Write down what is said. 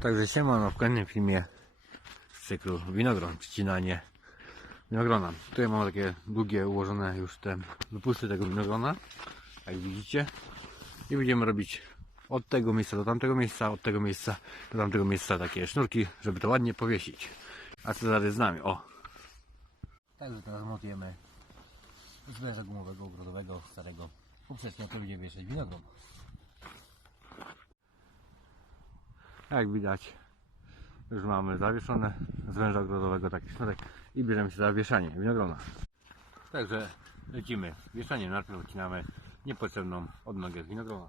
Także siemano w kolejnym filmie z cyklu winogron, przycinanie winogrona. Tutaj mamy takie długie ułożone już te wypusty tego winogrona, jak widzicie. I będziemy robić od tego miejsca do tamtego miejsca, od tego miejsca do tamtego miejsca takie sznurki, żeby to ładnie powiesić. A Cezary z nami, o! Także teraz montujemy zbęża gumowego, ogrodowego, starego. Poprzednio to będzie wieszać winogron. Jak widać, już mamy zawieszone z węża ogrodowego taki sznurek i bierzemy się za wieszanie winogrona. Także lecimy. Wieszanie najpierw odcinamy niepotrzebną odnogę z winogrona.